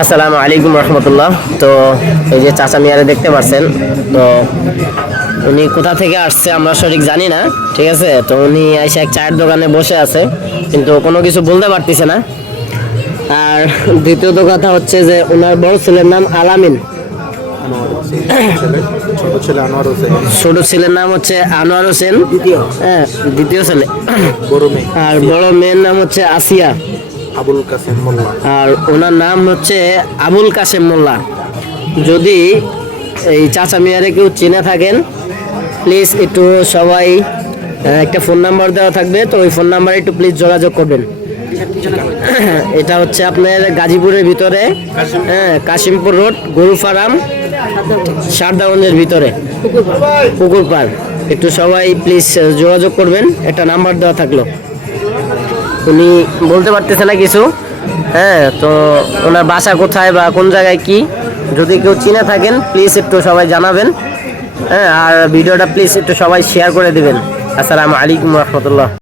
আসসালামু আলাইকুম রহমতুল্লাহ। তো এই যে চাচা মিয়ারে দেখতে পাচ্ছেন, তো উনি কোথা থেকে আসছে আমরা সঠিক জানি না, ঠিক আছে। তো উনি এসে এক চায়ের দোকানে বসে আছে, কিন্তু কোনো কিছু বলতে পারতেছে না। আর দ্বিতীয়ত কথা হচ্ছে যে ওনার বড় ছেলের নাম আলামিন, ছোট ছেলে আনোয়ার হোসেন, ছোট ছেলের নাম হচ্ছে আনোয়ার হোসেন, হ্যাঁ দ্বিতীয় ছেলে। বড় মেয়ে আর বড় মেয়ের নাম হচ্ছে আসিয়া, আবুল কাসেম মোল্লা। আর ওনার নাম হচ্ছে আবুল কাসেম মোল্লা। যদি এই চাচা মিয়ারে কেউ চিনে থাকেন, প্লিজ একটু সবাই একটা ফোন নাম্বার দেওয়া থাকবে, তো ওই ফোন নাম্বারে একটু প্লিজ যোগাযোগ করবেন। এটা হচ্ছে আপনার গাজীপুরের ভিতরে, হ্যাঁ কাশিমপুর রোড, গরু ফার্ম, সারদাগঞ্জের ভিতরে, পুকুরপাড়। একটু সবাই প্লিজ যোগাযোগ করবেন, একটা নাম্বার দেওয়া থাকলো। উনি বলতে পারতেছে না কিছু, হ্যাঁ। তো ওনার বাসা কোথায় বা কোন জায়গায় কি, যদি কেউ চিনে থাকেন প্লিজ একটু সবাই জানাবেন, হ্যাঁ। আর ভিডিওটা প্লিজ একটু সবাই শেয়ার করে দিবেন। আসসালামু আলাইকুম রহমতুল্লাহ।